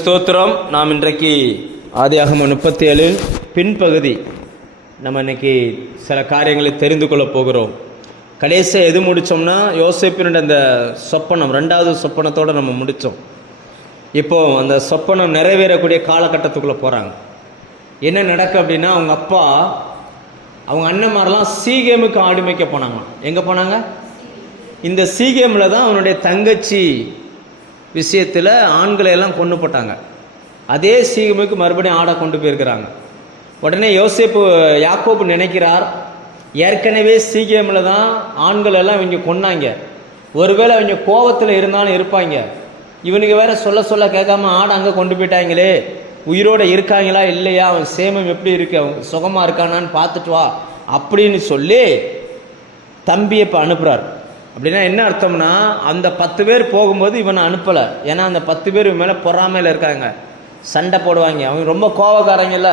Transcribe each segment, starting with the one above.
ஸ்தோத்திரம். நாம் இன்றைக்கு ஆதியாகமம் 37 பின்பகுதி நம்ம இன்னைக்கு சில காரியங்களை தெரிந்து கொள்ள போகிறோம். கடைசியாக எது முடித்தோம்னா யோசேப்பினுடைய அந்த சொப்பனம், 2வது சொப்பனத்தோடு நம்ம முடித்தோம். இப்போ அந்த சொப்பனம் நிறைவேறக்கூடிய காலகட்டத்துக்குள்ளே போகிறாங்க. என்ன நடக்கு அப்படின்னா, அவங்க அப்பா அவங்க அண்ணன்மாரெலாம் சீகேமுக்கு ஆடு மேய்க்க போனாங்க. எங்கே போனாங்க? இந்த சீகேமில் தான் அவனுடைய தங்கச்சி விஷயத்தில் ஆண்களை எல்லாம் கொண்டு போட்டாங்க. அதே சீகேமுக்கு மறுபடியும் ஆடை கொண்டு போயிருக்கிறாங்க. உடனே யாக்கோபு நினைக்கிறார், ஏற்கனவே சீகேமில் தான் ஆண்கள் எல்லாம் இவங்க கொண்டாங்க, ஒருவேளை அவங்க கோபத்தில் இருந்தாலும் இருப்பாங்க, இவனுக்கு வேற சொல்ல சொல்ல கேட்காம ஆடை அங்கே கொண்டு போயிட்டாங்களே, உயிரோடு இருக்காங்களா இல்லையா, அவன் சேமம் எப்படி இருக்கு, அவன் சுகமாக இருக்கானான்னு பார்த்துட்டு வா அப்படின்னு சொல்லி தம்பியை இப்போ அனுப்புகிறார். அப்படின்னா என்ன அர்த்தம்னா, அந்த 10 பேர் போகும்போது இவனை அனுப்பலை. ஏன்னா அந்த 10 பேர் இவன் மேலே பொறாமையில் இருக்காங்க, சண்டை போடுவாங்க. அவங்க ரொம்ப கோவக்காரங்கல்ல,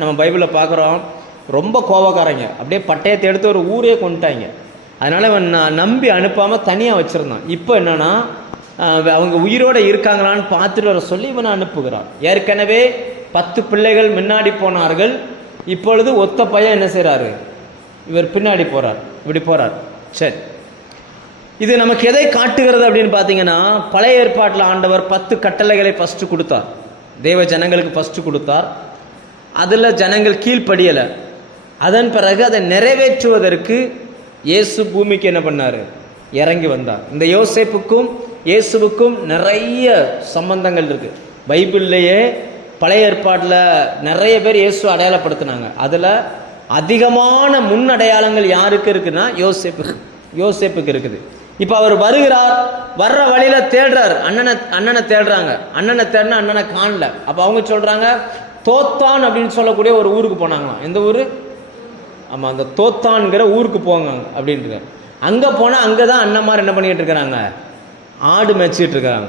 நம்ம பைபிளில் பார்க்குறோம், ரொம்ப கோவக்காரங்க. அப்படியே பட்டயத்தை எடுத்து ஒரு ஊரே கொண்டுட்டாங்க. அதனால் இவன் நம்பி அனுப்பாமல் தனியாக வச்சுருந்தான். இப்போ என்னென்னா, அவங்க உயிரோடு இருக்காங்களான்னு பார்த்துட்டு வர சொல்லி இவனை அனுப்புகிறான். ஏற்கனவே 10 பிள்ளைகள் முன்னாடி போனார்கள், இப்பொழுது ஒத்த பையன் என்ன செய்கிறாரு, இவர் பின்னாடி போகிறார், இப்படி போகிறார். சரி, இது நமக்கு எதை காட்டுகிறது அப்படின்னு பார்த்தீங்கன்னா, பழைய ஏற்பாட்டில் ஆண்டவர் 10 கட்டளைகளை ஃபஸ்ட்டு கொடுத்தார், தேவ ஜனங்களுக்கு ஃபஸ்ட்டு கொடுத்தார். அதில் ஜனங்கள் கீழ்ப்படியலை. அதன் பிறகு அதை நிறைவேற்றுவதற்கு இயேசு பூமிக்கு என்ன பண்ணார், இறங்கி வந்தார். இந்த யோசேப்புக்கும் இயேசுவுக்கும் நிறைய சம்பந்தங்கள் இருக்குது. பைபிள்லேயே பழைய ஏற்பாட்டில் நிறைய பேர் இயேசு அடையாளப்படுத்தினாங்க. அதில் அதிகமான முன் அடையாளங்கள் யாருக்கு இருக்குன்னா யோசேப்புக்கு இருக்குது. இப்போ அவர் வருகிறார், வர்ற வழியில் தேடுறார், அண்ணனை தேடுறாங்க. அண்ணனை தேடினா அண்ணனை காணல. அப்போ அவங்க சொல்கிறாங்க, தோத்தான் அப்படின்னு சொல்லக்கூடிய ஒரு ஊருக்கு போனாங்களாம். எந்த ஊர்? ஆமாம், அந்த தோத்தான்கிற ஊருக்கு போங்க அப்படின்ட்டு. அங்கே போனால் அங்கே தான் அண்ணன்மார் என்ன பண்ணிக்கிட்டு இருக்கிறாங்க, ஆடு மேய்ச்சிட்டு இருக்கிறாங்க.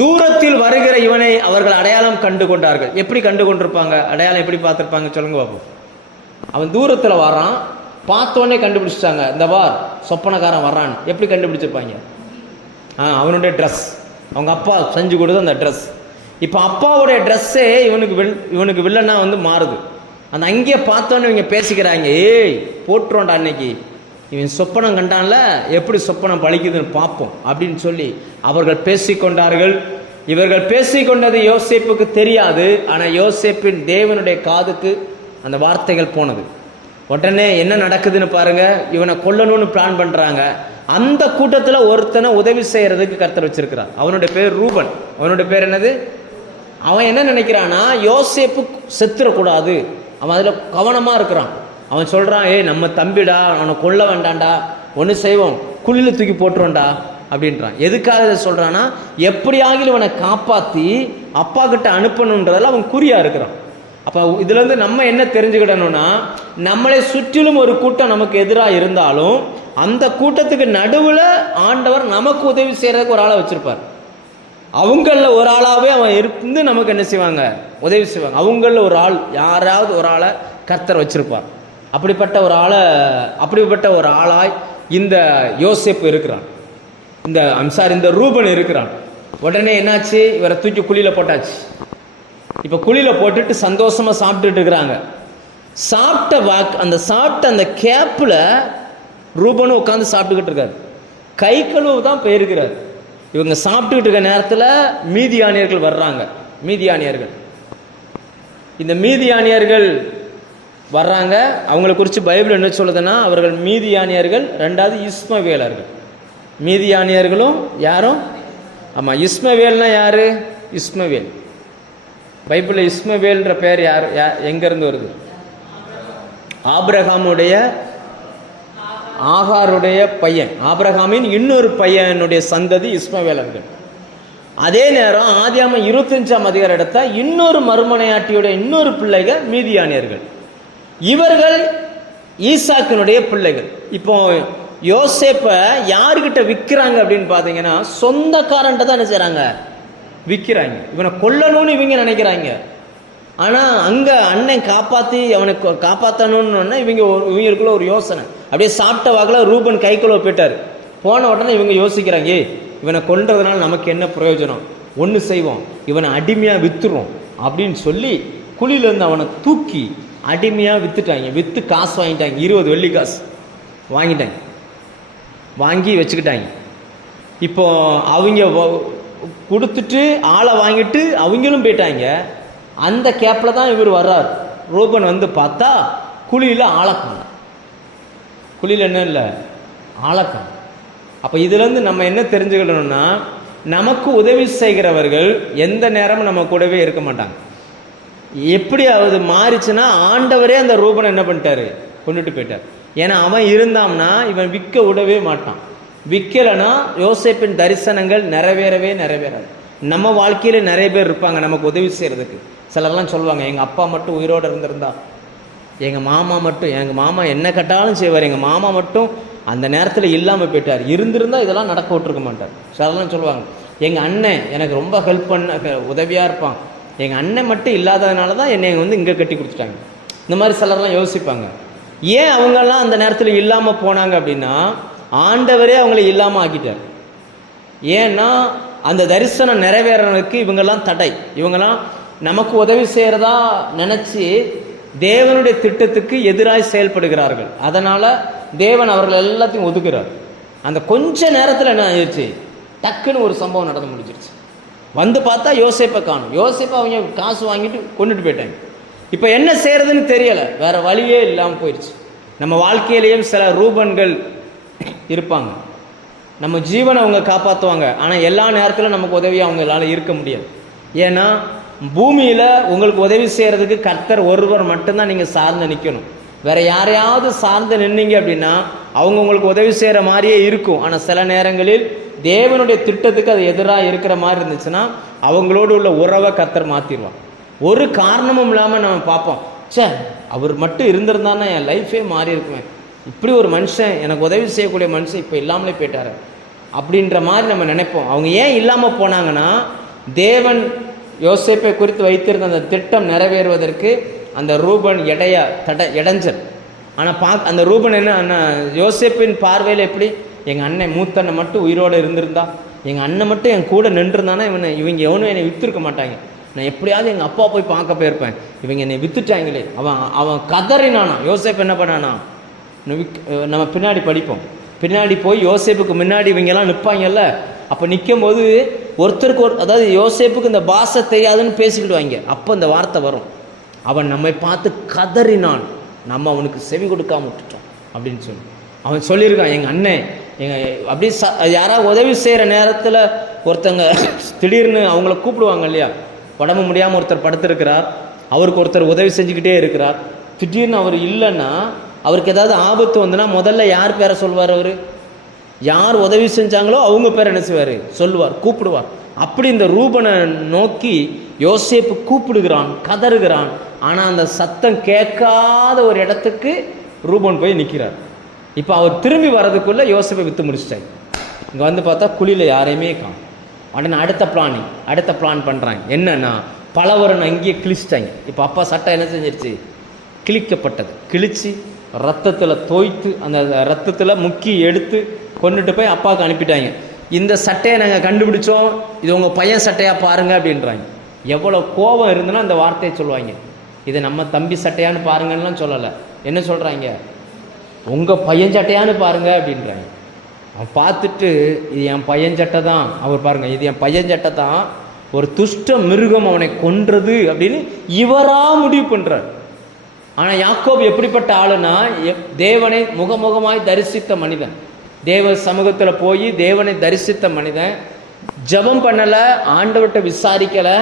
தூரத்தில் வருகிற இவனை அவர்கள் அடையாளம் கண்டு கொண்டார்கள். எப்படி கண்டு கொண்டிருப்பாங்க, அடையாளம் எப்படி பார்த்துருப்பாங்க சொல்லுங்க பாப்போம். அவன் தூரத்தில் வரான், பார்த்தோன்னே கண்டுபிடிச்சிட்டாங்க, இந்த வார் சொப்பனக்காரன் வர்றான்னு. எப்படி கண்டுபிடிச்சிருப்பாங்க? அவனுடைய ட்ரெஸ், அவங்க அப்பா செஞ்சு கொடுத்த அந்த ட்ரெஸ். இப்போ அப்பாவுடைய ட்ரெஸ்ஸே இவனுக்கு வில்லனா மாறுது. அந்த அங்கேயே பார்த்தோன்னே இவங்க பேசிக்கிறாங்க, ஏய் போட்டுருவோண்டா, அன்னைக்கு இவன் சொப்பனம் கண்டான்ல, எப்படி சொப்பனம் பழிக்குதுன்னு பார்ப்போம் அப்படின்னு சொல்லி அவர்கள் பேசிக்கொண்டார்கள். இவர்கள் பேசிக்கொண்டது யோசேப்புக்கு தெரியாது. ஆனால் யோசேப்பின் தேவனுடைய காதுக்கு அந்த வார்த்தைகள் போனது. உடனே என்ன நடக்குதுன்னு பாருங்க, இவனை கொல்லணும்னு பிளான் பண்றாங்க. அந்த கூட்டத்தில் ஒருத்தனை உதவி செய்யறதுக்கு கர்த்தர் வச்சிருக்கிறார். அவனுடைய பேர் ரூபன். அவனுடைய பேர் என்னது? அவன் என்ன நினைக்கிறான்னா, யோசேப்பு செத்துறக்கூடாது, அவன் அதில் கவனமா இருக்கிறான். அவன் சொல்றான், ஏய் நம்ம தம்பிடா, அவனை கொல்ல வேண்டாண்டா, ஒன்று செய்வோம், குழியில் தூக்கி போட்டுருவோண்டா அப்படின்றான். எதுக்காக இதை சொல்றான்னா, எப்படியாகிலும் இவனை காப்பாற்றி அப்பா கிட்ட அனுப்பணுன்றதில் அவன் குறியா இருக்கிறான். அப்போ இதுலேருந்து நம்ம என்ன தெரிஞ்சுக்கிடணும்னா, நம்மளை சுற்றிலும் ஒரு கூட்டம் நமக்கு எதிராக இருந்தாலும் அந்த கூட்டத்துக்கு நடுவில் ஆண்டவர் நமக்கு உதவி செய்கிறதுக்கு ஒரு ஆளை வச்சுருப்பார். அவங்களில் ஒரு ஆளாகவே அவன் இருந்து நமக்கு என்ன செய்வாங்க, உதவி செய்வாங்க. அவங்களில் ஒரு ஆள், யாராவது ஒரு ஆளை கர்த்தர் வச்சிருப்பார். அப்படிப்பட்ட ஒரு ஆளாய் இந்த யோசேப்பு இருக்கிறான், இந்த ரூபன் இருக்கிறான். உடனே என்னாச்சு, இவரை தூக்கி குழியில் போட்டாச்சு. இப்போ குழியில் போட்டுட்டு சந்தோஷமா சாப்பிட்டுட்டு இருக்கிறாங்க. சாப்பிட்ட அந்த கேப்பில் ரூபனும் உட்காந்து சாப்பிட்டுக்கிட்டு இருக்காரு. கை கழுவு தான் போயிருக்கிறார். இவங்க சாப்பிட்டுக்கிட்டு இருக்க நேரத்தில் மீதியானியர்கள் வர்றாங்க. இந்த மீதியானியர்கள் வர்றாங்க. அவங்களை குறித்து பைபிள் என்ன சொல்லுதுன்னா, அவர்கள் மீதியானியர்கள், 2வது இஸ்மவேலர்கள். மீதியானியர்களும் யாரும்? ஆமாம், இஸ்மவேல்னா யாரு? இஸ்மவேல் பைபிளில் இஸ்மவேல்ன்ற பேர் யார், எங்கேருந்து வருது? ஆகாருடைய பையன், ஆபிரகாமின் இன்னொரு பையனுடைய சந்ததி இஸ்மவேலர்கள். அதே நேரம் ஆதியாகமம் 25ஆம் அதிகாரம் எடுத்தா இன்னொரு மறுமனையாட்டியுடைய இன்னொரு பிள்ளைகள் மீதியானியர்கள். இவர்கள் ஈசாக்கினுடைய பிள்ளைகள். இப்போ யோசேப்பை யாருக்கிட்ட விற்கிறாங்க அப்படின்னு பார்த்தீங்கன்னா, சொந்தக்காரன்ட்ட தான் என்ன செய்கிறாங்க, விற்கிறாங்க. இவனை கொல்லணும்னு இவங்க நினைக்கிறாங்க. ஆனால் அங்கே அண்ணன் காப்பாற்றி அவனுக்கு காப்பாற்றணும்னு இவங்களுக்குள்ள ஒரு யோசனை. அப்படியே சாப்பிட்ட வாக்கில் ரூபன் கைக்குள்ள போயிட்டார். போன உடனே இவங்க யோசிக்கிறாங்க, இவனை கொன்றதுனால நமக்கு என்ன பிரயோஜனம், ஒன்று செய்வோம், இவனை அடிமையாக விற்றுறோம் அப்படின்னு சொல்லி குழியிலேருந்து அவனை தூக்கி அடிமையாக விற்றுட்டாங்க. விற்று காசு வாங்கிட்டாங்க, 20 வெள்ளி காசு வாங்கிட்டாங்க, வாங்கி வச்சுக்கிட்டாங்க. இப்போ அவங்க கொடுத்துட்டு ஆளை வாங்கிட்டு அவங்களும் போயிட்டாங்க. அந்த கேப்பில் தான் இவர் வர்றார். ரூபன் வந்து பார்த்தா குழியில் ஆளக்கான். குழியில் என்ன இல்லை, ஆளக்கான். அப்போ இதுலேருந்து நம்ம என்ன தெரிஞ்சுக்கணும்னா, நமக்கு உதவி செய்கிறவர்கள் எந்த நேரமும் நம்ம கூடவே இருக்க மாட்டாங்க. எப்படி அது மாறிச்சுன்னா, ஆண்டவரே அந்த ரூபனை என்ன பண்ணிட்டாரு, கொண்டுட்டு போயிட்டார். ஏன்னா அவன் இருந்தான்னா இவன் விற்க விடவே மாட்டான். விற்கலைன்னா யோசேப்பின் தரிசனங்கள் நிறைவேறாது. நம்ம வாழ்க்கையில நிறைய பேர் இருப்பாங்க நமக்கு உதவி செய்யறதுக்கு. சிலர்லாம் சொல்லுவாங்க, எங்கள் அப்பா மட்டும் உயிரோடு இருந்திருந்தா, எங்கள் மாமா என்ன கட்டாலும் செய்வார், எங்கள் மாமா மட்டும் அந்த நேரத்தில் இல்லாமல் போயிட்டார், இருந்திருந்தால் இதெல்லாம் நடக்க விட்டுருக்க மாட்டார். சிலர்லாம் சொல்லுவாங்க, எங்கள் அண்ணன் எனக்கு ரொம்ப ஹெல்ப் பண்ண உதவியாக இருப்பான், எங்கள் அண்ணன் மட்டும் இல்லாததுனால தான் என்னை வந்து இங்கே கட்டி கொடுத்துட்டாங்க. இந்த மாதிரி சிலர்லாம் யோசிப்பாங்க. ஏன் அவங்கெல்லாம் அந்த நேரத்தில் இல்லாமல் போனாங்க அப்படின்னா, ஆண்டவரே அவங்கள இல்லாமல் ஆக்கிட்டார். ஏன்னா அந்த தரிசனம் நிறைவேறனுக்கு இவங்கெல்லாம் தடை. இவங்கெல்லாம் நமக்கு உதவி செய்கிறதா நினச்சி தேவனுடைய திட்டத்துக்கு எதிராக செயல்படுகிறார்கள். அதனால் தேவன் அவர்கள் எல்லாத்தையும் ஒதுக்குறார். அந்த கொஞ்ச நேரத்தில் என்ன ஆயிடுச்சு, டக்குன்னு ஒரு சம்பவம் நடந்து முடிஞ்சிருச்சு. வந்து பார்த்தா யோசேப்பை காணும். யோசேப்பை அவங்க காசு வாங்கிட்டு கொண்டுட்டு போயிட்டாங்க. இப்போ என்ன செய்யறதுன்னு தெரியலை, வேற வழியே இல்லாமல் போயிடுச்சு. நம்ம வாழ்க்கையிலேயும் சில ரூபன்கள் இருப்பாங்க. நம்ம ஜீவனை அவங்க காப்பாற்றுவாங்க, ஆனால் எல்லா நேரத்திலும் நமக்கு உதவியாக அவங்களால இருக்க முடியாது. ஏன்னா பூமியில் உங்களுக்கு உதவி செய்கிறதுக்கு கர்த்தர் ஒருவர் மட்டும்தான் நீங்கள் சார்ந்து நிற்கணும். வேற யாரையாவது சார்ந்து நின்னீங்க அப்படின்னா அவங்க உங்களுக்கு உதவி செய்கிற மாதிரியே இருக்கும். ஆனால் சில நேரங்களில் தேவனுடைய திட்டத்துக்கு அது எதிராக இருக்கிற மாதிரி இருந்துச்சுன்னா அவங்களோடு உள்ள உறவை கர்த்தர் மாற்றிடுவான். ஒரு காரணமும் இல்லாமல் நம்ம பார்ப்போம், சே அவர் மட்டும் இருந்திருந்தான்னா என் லைஃபே மாறி இருக்குவேன், இப்படி ஒரு மனுஷன் எனக்கு உதவி செய்யக்கூடிய மனுஷன் இப்போ இல்லாமலே போயிட்டாரு அப்படின்ற மாதிரி நம்ம நினைப்போம். அவங்க ஏன் இல்லாமல் போனாங்கன்னா, தேவன் யோசேப்பை குறித்து வைத்திருந்த அந்த திட்டம் நிறைவேறுவதற்கு அந்த ரூபன் இடைஞ்சல். ஆனால் அந்த ரூபன் என்ன, யோசேப்பின் பார்வையில் எப்படி, எங்கள் அண்ணன் மூத்தண்ணை மட்டும் உயிரோடு இருந்திருந்தா, எங்கள் அண்ணன் மட்டும் என் கூட நின்றுருந்தானா இவங்க எவனும் என்னை விற்றுருக்க மாட்டாங்க, நான் எப்படியாவது எங்கள் அப்பா போய் பார்க்க போயிருப்பேன், இவங்க என்னை வித்துட்டாங்களே. அவன் கதறினானா. யோசேப்பு என்ன பண்ணானா, நம்ம பின்னாடி படிப்போம், பின்னாடி போய் யோசேப்புக்கு முன்னாடி இவங்கெல்லாம் நிற்பாங்கல்ல. அப்போ நிற்கும் போது ஒருத்தருக்கு அதாவது யோசேப்புக்கு இந்த பாஷை தெரியாதுன்னு பேசிக்கிடுவாங்க. அப்போ இந்த வார்த்தை வரும், அவன் நம்மை பார்த்து கதறினான், நம்ம அவனுக்கு செவி கொடுக்காம விட்டுட்டோம் அப்படின்னு சொல்லி அவன் சொல்லியிருக்கான். எங்கள் அண்ணன் அப்படி யாராவது உதவி செய்கிற நேரத்தில் ஒருத்தங்க திடீர்னு அவங்கள கூப்பிடுவாங்க இல்லையா, உடம்பு முடியாமல் ஒருத்தர் படுத்திருக்கிறார், அவருக்கு ஒருத்தர் உதவி செஞ்சுக்கிட்டே இருக்கிறார், திடீர்னு அவர் இல்லைன்னா அவருக்கு ஏதாவது ஆபத்து வந்துன்னா முதல்ல யார் பேரை சொல்வார், அவர் யார் உதவி செஞ்சாங்களோ அவங்க பேரை என்ன செய்வார், சொல்லுவார், கூப்பிடுவார். அப்படி இந்த ரூபனை நோக்கி யோசேப்பு கூப்பிடுகிறான், கதறுகிறான். ஆனால் அந்த சத்தம் கேட்காத ஒரு இடத்துக்கு ரூபன் போய் நிற்கிறார். இப்போ அவர் திரும்பி வர்றதுக்குள்ளே யோசேப்பை விற்று முடிச்சிட்டாங்க. இங்கே வந்து பார்த்தா குழியில் யாரையுமே காணும். உடனே அடுத்த பிளான் பண்ணுறாங்க. என்னன்னா, பலவரன் அங்கேயே கிழிச்சிட்டாங்க. இப்போ அப்பா சட்டை என்ன செஞ்சிருச்சு, கிழிக்கப்பட்டது. கிழிச்சு ரத்தத்தில் தோய்த்து அந்த ரத்தத்தில் முக்கி எடுத்து கொண்டுட்டு போய் அப்பாவுக்கு அனுப்பிட்டாங்க. இந்த சட்டையை நாங்கள் கண்டுபிடிச்சோம், இது உங்கள் பையன் சட்டையாக பாருங்க அப்படின்றாங்க. எவ்வளோ கோபம் இருந்துன்னா அந்த வார்த்தையை சொல்லுவாங்க, இது நம்ம தம்பி சட்டையான்னு பாருங்கன்னு சொல்லலை. என்ன சொல்கிறாங்க, உங்கள் பையன் சட்டையான்னு பாருங்க அப்படின்றாங்க. அவன் பார்த்துட்டு இது என் பையன் சட்டை தான், அவர் பாருங்க இது என் பையன் சட்டை தான், ஒரு துஷ்ட மிருகம் அவனை கொன்றது அப்படின்னு இவராக முடிவு பண்ணுறார். ஆனால் யாக்கோபு எப்படிப்பட்ட ஆளுனா, தேவனை முகமுகமாய் தரிசித்த மனிதன், தேவ சமூகத்தில் போய் தேவனை தரிசித்த மனிதன், ஜபம் பண்ணலை, ஆண்டவர்கிட்ட விசாரிக்கலை.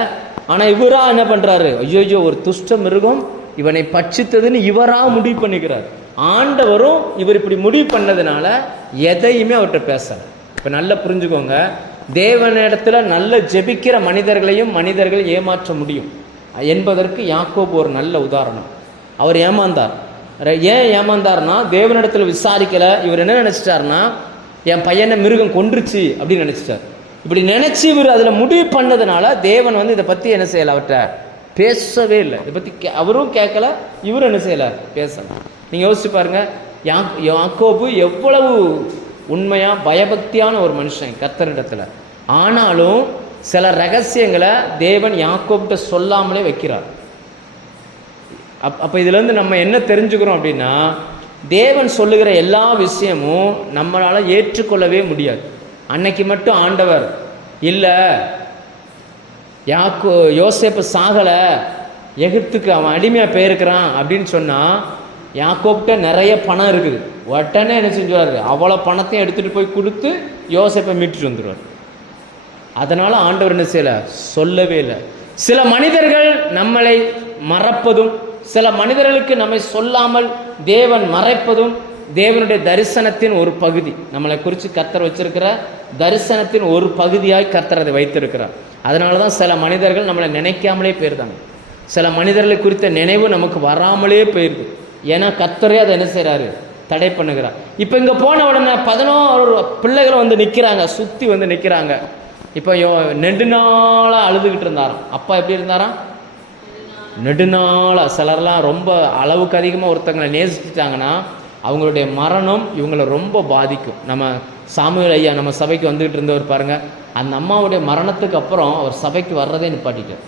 ஆனால் இவராக என்ன பண்ணுறாரு, ஐயோ ஒரு துஷ்ட மிருகம் இவனை பட்சித்ததுன்னு இவராக முடிவு பண்ணிக்கிறார். ஆண்டவரும் இவர் இப்படி முடிவு பண்ணதுனால எதையுமே அவர்கிட்ட பேசலை. இப்போ நல்லா புரிஞ்சுக்கோங்க, தேவனிடத்தில் நல்ல ஜெபிக்கிற மனிதர்களையும் மனிதர்கள் ஏமாற்ற முடியும் என்பதற்கு யாக்கோபு ஒரு நல்ல உதாரணம். அவர் ஏமாந்தார். ஏன் ஏமாந்தார்னா, தேவனிடத்தில் விசாரிக்கலை. இவர் என்ன நினச்சிட்டார்னா, என் பையனை மிருகம் கொன்றுச்சு அப்படின்னு நினச்சிட்டார். இப்படி நினச்சி இவர் அதில் முடிவு பண்ணதுனால தேவன் வந்து இதை பற்றி என்ன செய்யலை, அவர்கிட்ட பேசவே இல்லை. இதை பற்றி அவரும் கேட்கல, இவரும் என்ன செய்யலை, பேசலை. நீங்கள் யோசிச்சு பாருங்க, யாக்கோபு எவ்வளவு உண்மையாக பயபக்தியான ஒரு மனுஷன் கர்த்தரிடத்தில். ஆனாலும் சில ரகசியங்களை தேவன் யாக்கோப்கிட்ட சொல்லாமலே வைக்கிறார். அப்போ இதுலேருந்து நம்ம என்ன தெரிஞ்சுக்கிறோம் அப்படின்னா, தேவன் சொல்லுகிற எல்லா விஷயமும் நம்மளால் ஏற்றுக்கொள்ளவே முடியாது. அன்னைக்கு மட்டும் ஆண்டவர் இல்லை யோசேப்பு சாகலை, எகிப்துக்கு அவன் அடிமையாக போயிருக்கிறான் அப்படின்னு சொன்னால், யாக்கோப்கிட்ட நிறைய பணம் இருக்குது, உடனே என்ன செஞ்சுவார், அவ்வளோ பணத்தையும் எடுத்துகிட்டு போய் கொடுத்து யோசேப்பை மீட்டுட்டு வந்துடுவார். அதனால் ஆண்டவர் என்ன செய்யலை, சொல்லவே இல்லை. சில மனிதர்கள் நம்மளை மறப்பதும், சில மனிதர்களுக்கு நம்மை சொல்லாமல் தேவன் மறைப்பதும் தேவனுடைய தரிசனத்தின் ஒரு பகுதி. நம்மளை குறித்து கர்த்தர் வச்சிருக்கிற தரிசனத்தின் ஒரு பகுதியாய் கர்த்தர் அதை வைத்திருக்கிறார். அதனால தான் சில மனிதர்கள் நம்மளை நினைக்காமலே போயிருந்தாங்க. சில மனிதர்களை குறித்த நினைவு நமக்கு வராமலே போயிடுது. ஏன்னா கர்த்தரே அதை என்ன செய்கிறாரு, தடை பண்ணுகிறார். இப்போ இங்கே போன உடனே 11 பிள்ளைகளும் வந்து நிற்கிறாங்க, சுற்றி வந்து நிற்கிறாங்க. இப்போ நெடுநாளாக அழுதுகிட்டு இருந்தாராம். அப்பா எப்படி இருந்தாராம், நெடுநாளாக. சிலர்லாம் ரொம்ப அளவுக்கு அதிகமாக ஒருத்தங்களை நேசிச்சிட்டாங்கன்னா அவங்களுடைய மரணம் இவங்களை ரொம்ப பாதிக்கும். நம்ம சாமுவேல் ஐயா நம்ம சபைக்கு வந்துகிட்டு இருந்தவர் பாருங்க, அந்த அம்மாவுடைய மரணத்துக்கு அப்புறம் அவர் சபைக்கு வர்றதே நிப்பாட்டிட்டார்.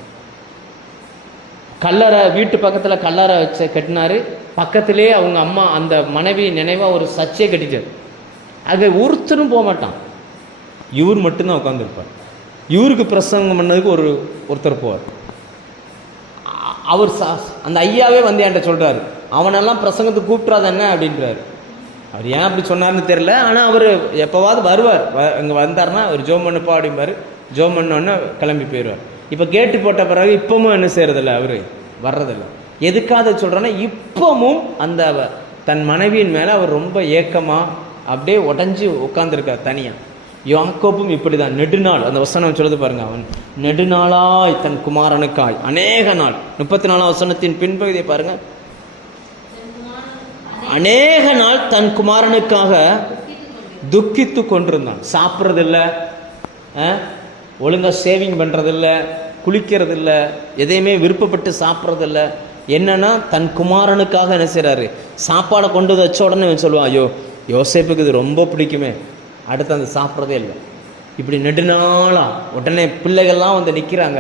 கல்லறை வீட்டு பக்கத்தில் கல்லறை வச்சு கட்டினாரு, பக்கத்திலே அவங்க அம்மா அந்த மனைவி நினைவாக ஒரு சர்ச்சையை கட்டிட்டார். அது ஒருத்தரும் போக மாட்டான், இவர் மட்டும்தான் உட்காந்துருப்பார். இவருக்கு பிரசங்கம் பண்ணதுக்கு ஒருத்தர் போவார். அவர் அந்த ஐயாவே வந்து என்கிட்ட சொல்கிறாரு, அவனெல்லாம் பிரசங்கத்துக்கு கூப்பிட்றாதானே அப்படின்றாரு. அவர் ஏன் அப்படி சொன்னார்னு தெரில, ஆனால் அவர் எப்போவாவது வருவார். இங்கே வந்தார்னா அவர் ஜோம் பண்ணுப்பா அப்படிம்பார். ஜோம் பண்ணோன்னு கிளம்பி போயிடுவார். இப்போ கேட்டு போட்ட பிறகு இப்பவும் என்ன செய்யறதில்ல, அவர் வர்றதில்லை. எதுக்காக சொல்கிறேன்னா, இப்பவும் அந்த தன் மனைவியின் மேலே அவர் ரொம்ப ஏக்கமாக அப்படியே உடஞ்சி உட்காந்துருக்கார் தனியாக. யாக்கோபும் இப்படி தான் நெடுநாள், அந்த வசனம் சொல்லுது பாருங்க, அவன் நெடுநாளாய் தன் குமாரனுக்காய் அநேக நாள். 34 வசனத்தின் பின்பகுதியை பாருங்க, அநேக நாள் தன் குமாரனுக்காக துக்கித்து கொண்டிருந்தான். சாப்பிட்றதில்ல, ஒழுங்காக சேவிங் பண்ணுறதில்ல, குளிக்கிறதில்ல, எதையுமே விருப்பப்பட்டு சாப்பிட்றதில்ல. என்னன்னா தன் குமாரனுக்காக என்ன செய்கிறாரு, சாப்பாடை கொண்டு வச்ச உடனே சொல்லுவான், ஐயோ யோசேப்புக்கு இது ரொம்ப பிடிக்குமே, அடுத்து அந்த சாப்பிட்றதே இல்லை. இப்படி நெடுநாளாக உடனே பிள்ளைகள்லாம் வந்து நிற்கிறாங்க.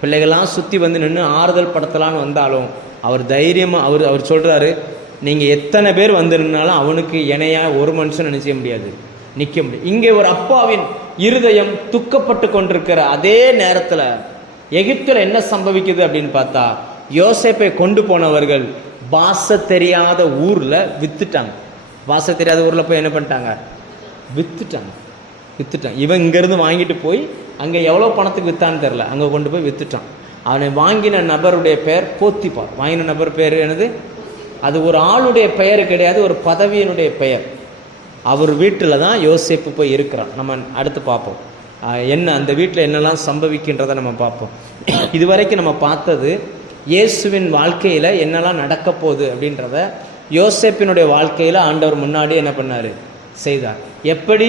பிள்ளைகள்லாம் சுற்றி வந்து நின்று ஆறுதல் படுத்தலான்னு வந்தாலும் அவர் தைரியமாக அவர் சொல்கிறாரு, நீங்கள் எத்தனை பேர் வந்து நின்னாலும் அவனுக்கு இணையாக ஒரு மனுஷன் நினைச்ச முடியாது, நிற்க முடியும். இங்கே ஒரு அப்பாவின் இருதயம் துக்கப்பட்டு கொண்டிருக்கிற அதே நேரத்தில் எகிப்தில் என்ன சம்பவிக்குது அப்படின்னு பார்த்தா, யோசேப்பை கொண்டு போனவர்கள் பாஷ தெரியாத ஊரில் வித்துட்டாங்க. பாஷ தெரியாத ஊரில் போய் என்ன பண்ணிட்டாங்க, வித்துட்டாங்க. இவன் இங்கேருந்து வாங்கிட்டு போய் அங்கே எவ்வளோ பணத்துக்கு விற்றான்னு தெரில, அங்கே கொண்டு போய் வித்துட்டான். அவனை வாங்கின நபருடைய பெயர் போத்திபார். வாங்கின நபர் பெயர் என்னது, அது ஒரு ஆளுடைய பெயர் கிடையாது, ஒரு பதவியினுடைய பெயர். அவர் வீட்டில் தான் யோசேப்பு போய் இருக்கிறான். நம்ம அடுத்து பார்ப்போம் என்ன அந்த வீட்டில் என்னெல்லாம் சம்பவிக்கின்றதை நம்ம பார்ப்போம். இதுவரைக்கும் நம்ம பார்த்தது இயேசுவின் வாழ்க்கையில் என்னெல்லாம் நடக்க போகுது அப்படின்றத யோசேப்பினுடைய வாழ்க்கையில் ஆண்டவர் முன்னாடி என்ன பண்ணார், செய்தார். எப்படி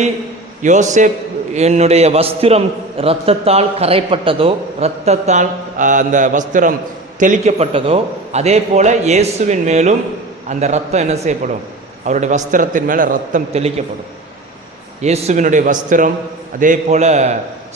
யோசேப் என்னுடைய வஸ்திரம் இரத்தத்தால் கரைப்பட்டதோ, இரத்தத்தால் அந்த வஸ்திரம் தெளிக்கப்பட்டதோ, அதே போல இயேசுவின் மேலும் அந்த இரத்தம் என்ன செய்யப்படும், அவருடைய வஸ்திரத்தின் மேலே ரத்தம் தெளிக்கப்படும். இயேசுவினுடைய வஸ்திரம் அதே போல்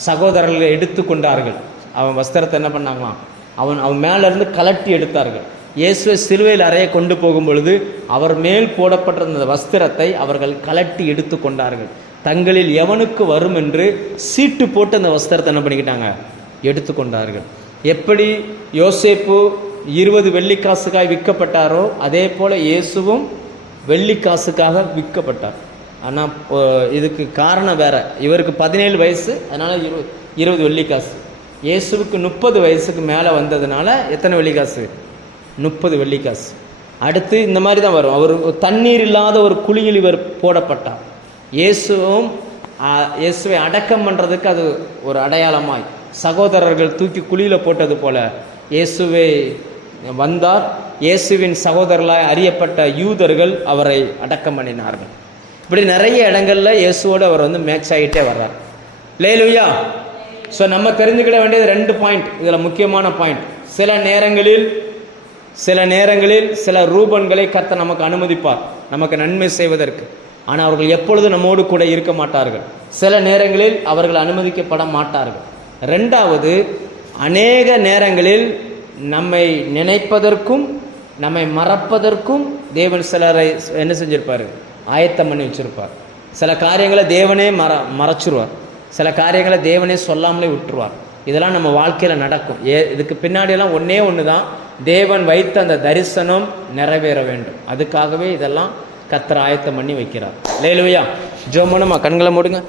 சகோதரர்களை எடுத்து கொண்டார்கள். அவன் வஸ்திரத்தை என்ன பண்ணாங்களாம், அவன் மேலேருந்து கலட்டி எடுத்தார்கள். இயேசுவை சிலுவையில் அறைய கொண்டு போகும் பொழுது அவர் மேல் போடப்பட்ட அந்த வஸ்திரத்தை அவர்கள் கலட்டி எடுத்து கொண்டார்கள். தங்களில் எவனுக்கு வரும் என்று சீட்டு போட்டு அந்த வஸ்திரத்தை என்ன பண்ணிக்கிட்டாங்க, எடுத்து கொண்டார்கள். எப்படி யோசேப்பு 20 வெள்ளிக்காசுக்காக விற்கப்பட்டாரோ அதே போல் இயேசுவும் வெள்ளிக்காசுக்காக விற்கப்பட்டார். ஆனால் இதுக்கு காரணம் வேற. இவருக்கு 17 வயசு, அதனால் 20 வெள்ளிக்காசு. இயேசுவுக்கு 30 வயசுக்கு மேலே வந்ததுனால எத்தனை வெள்ளிக்காசு, 30 வெள்ளிக்காசு. அடுத்து இந்த மாதிரி தான் வரும். அவர் தண்ணீர் இல்லாத ஒரு குழியில் இவர் போடப்பட்டார். இயேசுவை அடக்கம் பண்ணுறதுக்கு அது ஒரு அடையாளமாய் சகோதரர்கள் தூக்கி குழியில் போட்டது போல இயேசுவை வந்தார். இயேசுவின் சகோதரர்களாய் அறியப்பட்ட யூதர்கள் அவரை அடக்கம் பண்ணினார்கள். இப்படி நிறைய இடங்கள்ல இயேசுவோடு அவர் வந்து மேட்ச் ஆகிட்டே வர்றார். லேலுயா. ஸோ நம்ம தெரிஞ்சுக்கிட வேண்டியது 2 பாயிண்ட், இதில் முக்கியமான பாயிண்ட். சில நேரங்களில் சில ரூபன்களை கர்த்தர் நமக்கு அனுமதிப்பார், நமக்கு நன்மை செய்வதற்கு. ஆனால் அவர்கள் எப்பொழுதும் நம்மோடு கூட இருக்க மாட்டார்கள். சில நேரங்களில் அவர்கள் அனுமதிக்கப்பட மாட்டார்கள். ரெண்டாவது, அநேக நேரங்களில் நம்மை நினைப்பதற்கும் நம்மை மறப்பதற்கும் தேவன் சிலரை என்ன செஞ்சிருப்பார்? ஆயத்தம் பண்ணி வச்சிருப்பார். சில காரியங்களை தேவனே மறைச்சிருவார். சில காரியங்களை தேவனே சொல்லாமலே விட்டுருவார். இதெல்லாம் நம்ம வாழ்க்கையில் நடக்கும். இதுக்கு பின்னாடியெல்லாம் ஒன்றே ஒன்று தான், தேவன் வைத்த அந்த தரிசனம் நிறைவேற வேண்டும். அதுக்காகவே இதெல்லாம் கர்த்தர் ஆயத்தம் பண்ணி வைக்கிறார். அல்லேலூயா. ஜெபம் பண்ணுமா, கண்களை மூடுங்க.